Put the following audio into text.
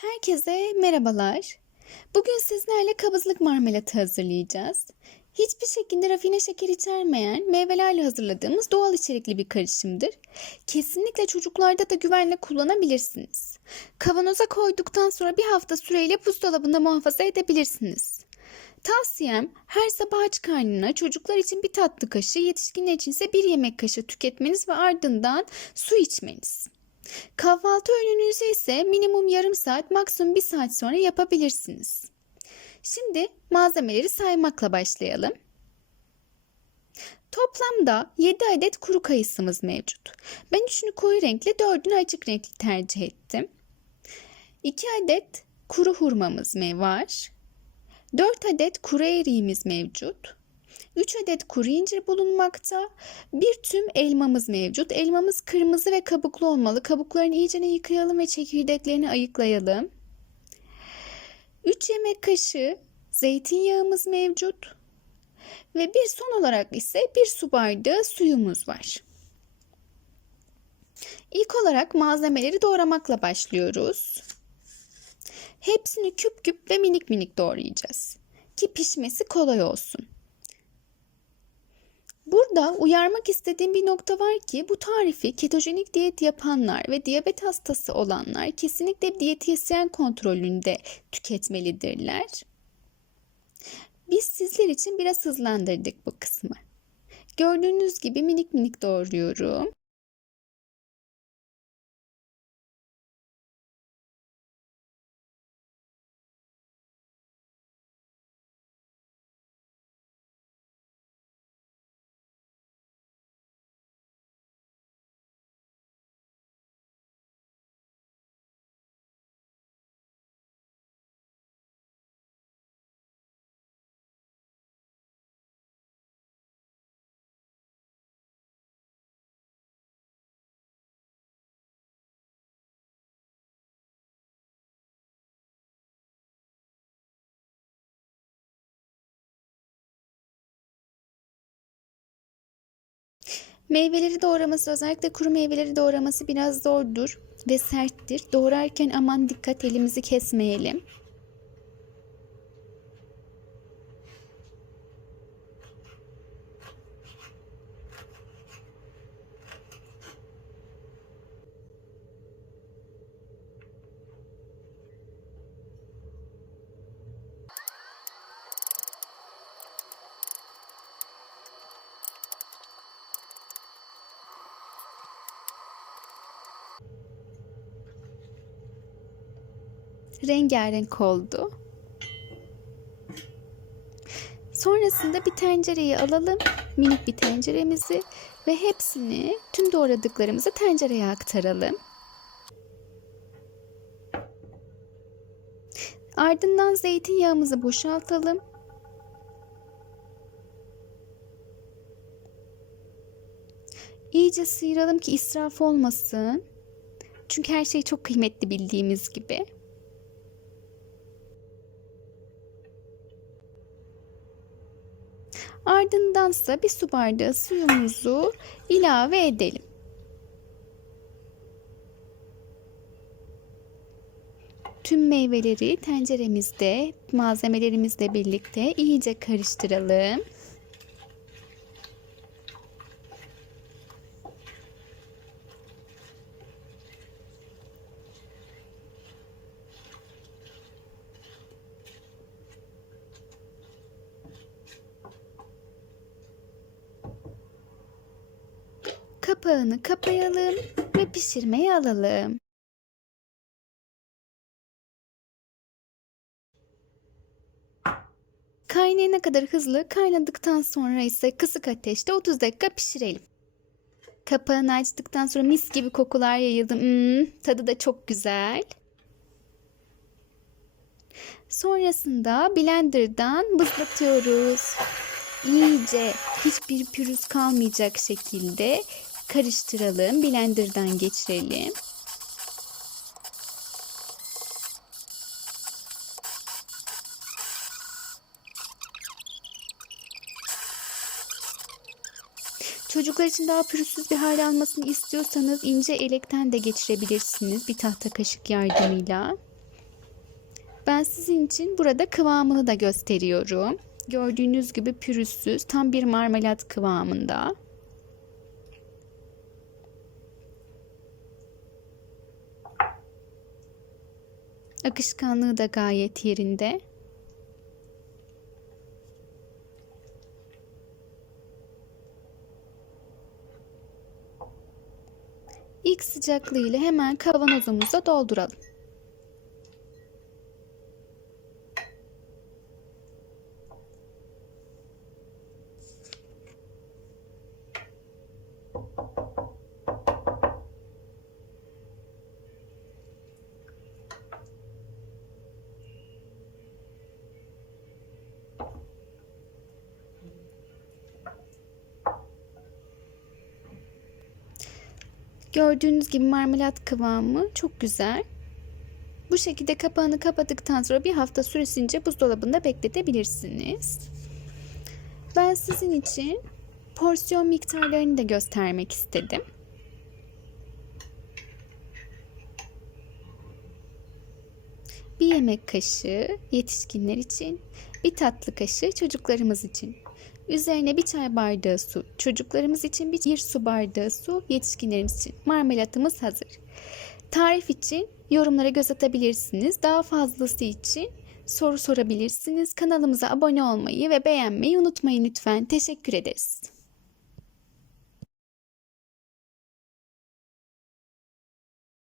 Herkese merhabalar. Bugün sizlerle kabızlık marmelatı hazırlayacağız. Hiçbir şekilde rafine şeker içermeyen meyvelerle hazırladığımız doğal içerikli bir karışımdır. Kesinlikle çocuklarda da güvenle kullanabilirsiniz. Kavanoza koyduktan sonra bir hafta süreyle buzdolabında muhafaza edebilirsiniz. Tavsiyem her sabah aç karnına çocuklar için bir tatlı kaşığı, yetişkinler için ise bir yemek kaşığı tüketmeniz ve ardından su içmeniz. Kahvaltı öğününüzü ise minimum yarım saat, maksimum bir saat sonra yapabilirsiniz. Şimdi malzemeleri saymakla başlayalım. Toplamda 7 adet kuru kayısımız mevcut. Ben 3'ünü koyu renkli, 4'ünü açık renkli tercih ettim. 2 adet kuru hurmamız var. 4 adet kuru eriğimiz mevcut. 3 adet kuru incir bulunmakta. Bir tüm elmamız mevcut. Elmamız kırmızı ve kabuklu olmalı. Kabuklarını iyicene yıkayalım ve çekirdeklerini ayıklayalım. 3 yemek kaşığı zeytinyağımız mevcut. Ve bir son olarak ise bir su bardağı suyumuz var. İlk olarak malzemeleri doğramakla başlıyoruz. Hepsini küp küp ve minik minik doğrayacağız ki pişmesi kolay olsun. Burada uyarmak istediğim bir nokta var ki bu tarifi ketojenik diyet yapanlar ve diyabet hastası olanlar kesinlikle diyetisyen kontrolünde tüketmelidirler. Biz sizler için biraz hızlandırdık bu kısmı. Gördüğünüz gibi minik minik doğruyorum. Meyveleri doğraması özellikle kuru meyveleri doğraması biraz zordur ve serttir. Doğrarken aman dikkat elimizi kesmeyelim. Rengarenk oldu. Sonrasında bir tencereyi alalım. Minik bir tenceremizi ve hepsini tüm doğradıklarımızı tencereye aktaralım. Ardından zeytinyağımızı boşaltalım. İyice sıyıralım ki israf olmasın. Çünkü her şey çok kıymetli bildiğimiz gibi. Ardındansa bir su bardağı suyumuzu ilave edelim. Tüm meyveleri tenceremizde malzemelerimizle birlikte iyice karıştıralım. Kapağını kapayalım ve pişirmeye alalım. Kaynayana kadar hızlı, kaynadıktan sonra ise kısık ateşte 30 dakika pişirelim. Kapağını açtıktan sonra mis gibi kokular yayıldı. Hmm, tadı da çok güzel. Sonrasında blenderdan bızlatıyoruz. İyice hiçbir pürüz kalmayacak şekilde karıştıralım. Blender'dan geçirelim. Çocuklar için daha pürüzsüz bir hal almasını istiyorsanız ince elekten de geçirebilirsiniz bir tahta kaşık yardımıyla. Ben sizin için burada kıvamını da gösteriyorum. Gördüğünüz gibi pürüzsüz, tam bir marmelat kıvamında. Akışkanlığı da gayet yerinde. İlk sıcaklığıyla hemen kavanozumuza dolduralım. Gördüğünüz gibi marmelat kıvamı çok güzel. Bu şekilde kapağını kapattıktan sonra bir hafta süresince buzdolabında bekletebilirsiniz. Ben sizin için porsiyon miktarlarını da göstermek istedim. Bir yemek kaşığı yetişkinler için, bir tatlı kaşığı çocuklarımız için. Üzerine bir çay bardağı su, çocuklarımız için bir su bardağı su, yetişkinlerimiz için. Marmelatımız hazır. Tarif için yorumlara göz atabilirsiniz. Daha fazlası için soru sorabilirsiniz. Kanalımıza abone olmayı ve beğenmeyi unutmayın lütfen. Teşekkür ederiz.